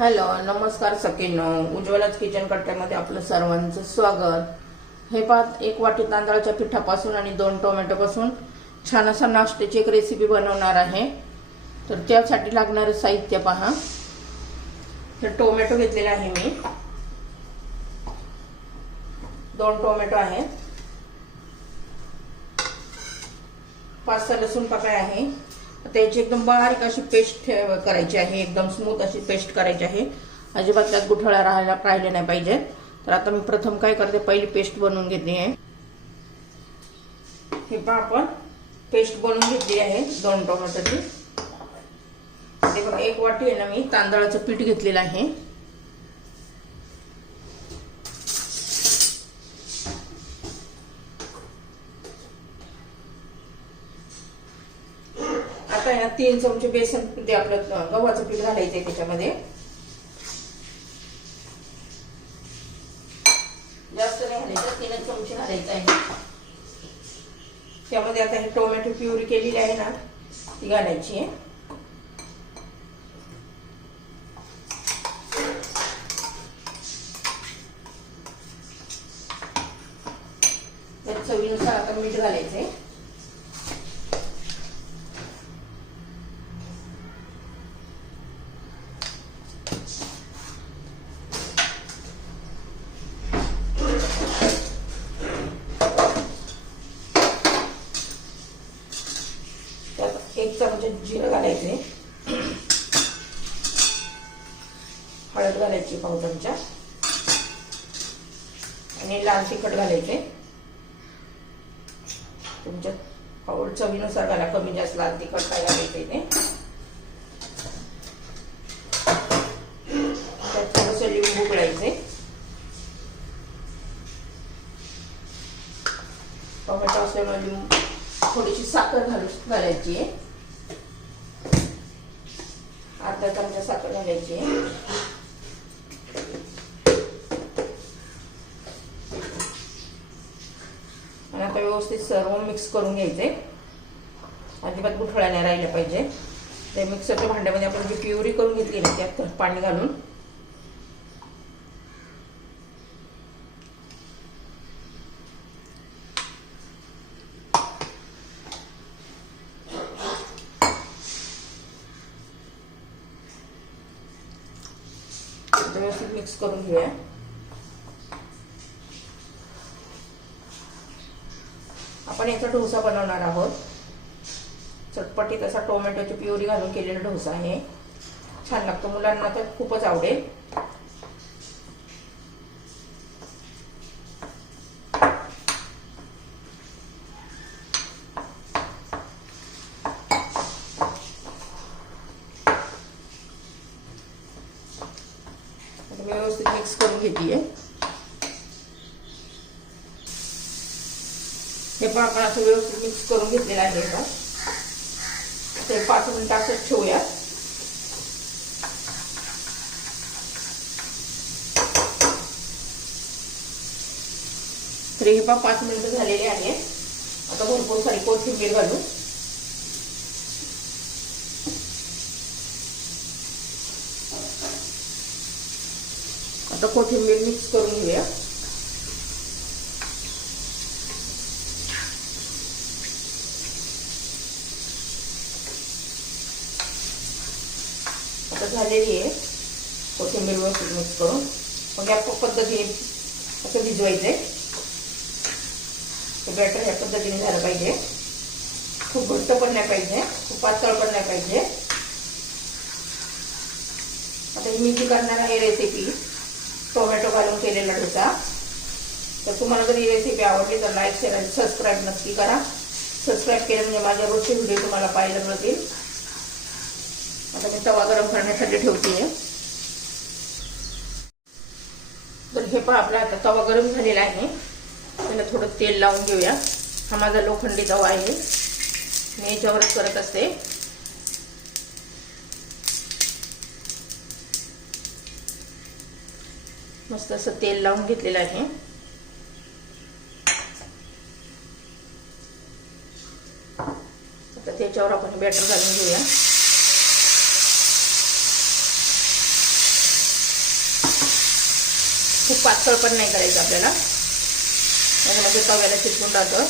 Hello नमस्कार सकिनो उज्ज्वलाच kitchen कट्ट्यामध्ये आपलं सर्वांचं स्वागत. हे पाहत एक वाटी तांदळाच्या पिठापासून आणि दोन टोमॅटोपासून छान असा नाश्त्याची एक रेसिपी बनवणार आहे. तर त्यासाठी लागणारं साहित्य पहा. तर टोमॅटो घेतलेला आहे मी. दोन टोमॅटो आहेत पाच सहा लसूण पाकळ्या आहे. त्याची एकदम बारीक अशी पेस्ट करायची आहे. एकदम स्मूथ अशी पेस्ट करायची आहे. अजिबात त्यात गुठळ्या राहायला राहिले नाही पाहिजे. तर आता मी प्रथम काय करते? पहिली पेस्ट बनवून घेते आहे. हे पहा आपण. पेस्ट बनवून घेतली आहे दोन टोमॅटोची. ते बघा एक वाटी आहे ना मी तांदळाचं पीठ घेतलेलं आहे. ना तीन चमचे बेसन ते आपलं गव्हाचं पीठ घालायचं आहे त्याच्यामध्ये. जास्त नाही घालायचं तीनच चमचे घालायचं आहे. त्यामध्ये आता हे टोमॅटो प्युरी केलेली आहे ना ती घालायची आहे. त्यात चवीनुसार आता मीठ घालायचंय आहे त्यात एक चमचा म्हणजे जिरं घालायचे. हळद घालायची पाव चमचा. आणि लाल तिखट घालायचे. तुमच्या पाऊल चवीनुसार घाला कमी जास्त लाल तिखट काय घालायचे ते. त्यात थोडंसं लिंबू पिळायचे टोमॅटो असल्यामुळे लिंबू थोडीशी साखर घालू घालायची आहे अर्धा चमचा साखर घालायची आणि आता व्यवस्थित सर्व मिक्स करून घ्यायचे. अजिबात गुठळ्या नाही राहिल्या पाहिजे. ते मिक्सरच्या भांड्यामध्ये आपण जी प्युरी करून घेतली ना त्यात पाणी घालून व्यवस्थित मिक्स करून घेऊया. आपण याचा डोसा बनवणार आहोत. चटपटीत असा टोमॅटोची प्युरी घालून केलेला डोसा आहे. छान लागतो. मुलांना तर खूपच आवडेल आता मी व्यवस्थित मिक्स करून घेते हे पण आपण असं व्यवस्थित मिक्स करून घेतलेलं आहे का ते पाच मिनिट असंच ठेवूया तर हे पा पाच मिनिटं झालेले आहे आता भरपूर सारी कोथिंबीर घालू. आता कोथिंबीर मिक्स करून घेऊया आता झालेली आहे. कोथिंबीर व्यवस्थित मिक्स करून. मग या पद्धतीने असं भिजवायचं आहे बॅटर ह्या पद्धतीने झालं पाहिजे. खूप घट्ट पण नाही पाहिजे. खूप पातळ पण नाही पाहिजे. आता मी जी करणार आहे रेसिपी टोमॅटो घालून केलेला डोसा. तर तुम्हाला जर ही रेसिपी आवडली तर लाईक शेअर आणि सबस्क्राईब नक्की करा. सबस्क्राईब केलं म्हणजे माझ्या रोजचे व्हिडिओ तुम्हाला पाहायला मिळतील. आता मी तवा गरम करण्यासाठी ठेवते तर हे पण आपला आता तवा गरम झालेला आहे. त्याला थोडं तेल लावून घेऊया. हा माझा लोखंडी तवा आहे. मी याच्यावरच करत असते. मस्त असं तेल लावून घेतलेलं आहे. आता त्याच्यावर आपण बॅटर घालून घेऊया. खूप पातळ पण नाही करायचं आपल्याला. म्हणजे त्याच्यामध्ये तव्याला चिटकून राहतं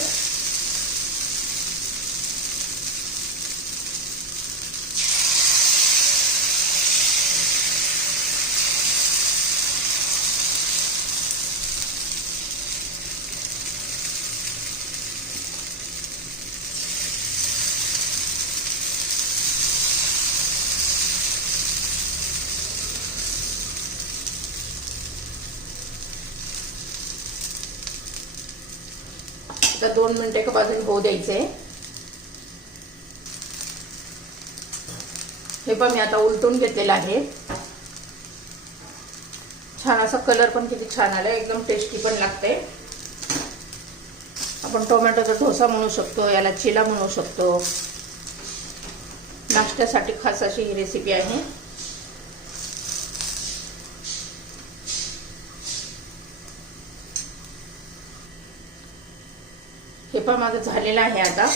आता दोन मिनिटं एका बाजून होऊ द्यायचे. हे पण मी आता उलटून घेतलेलं आहे. छान असा कलर पण किती छान आलाय एकदम टेस्टी पण लागते आपण टोमॅटोचा डोसा म्हणू शकतो याला चिला म्हणू शकतो. नाश्त्यासाठी खास अशी ही रेसिपी आहे. हे पण माझं झालेलं आहे आता.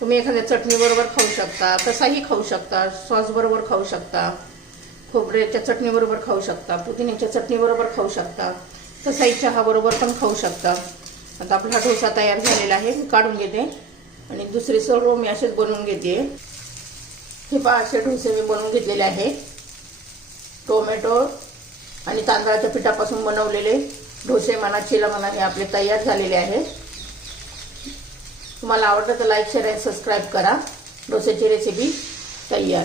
तुम्ही एखाद्या चटणी बरोबर खाऊ शकता कसाही खाऊ शकता सॉस बरोबर खाऊ शकता खोबऱ्याच्या चटणी बरोबर खाऊ शकता पुदिन्याच्या चटणी बरोबर खाऊ शकता तसाही चहा बरोबर पण खाऊ शकता. आता आपला हा डोसा तयार झालेला आहे मी काढून घेते. आणि दुसरे सर्व मी असेच बनवून घेते. हे पहा असे डोसे मी बनवून घेतलेले आहे. टोमॅटो आणि तांदळाच्या पिठापासून बनवलेले डोसे म्हणा चिला म्हणा हे आपले तयार झालेले आहेत तुम्हाला आवडलं तर लाईक शेअर आणि सबस्क्राईब करा. डोसेची रेसिपी तयार.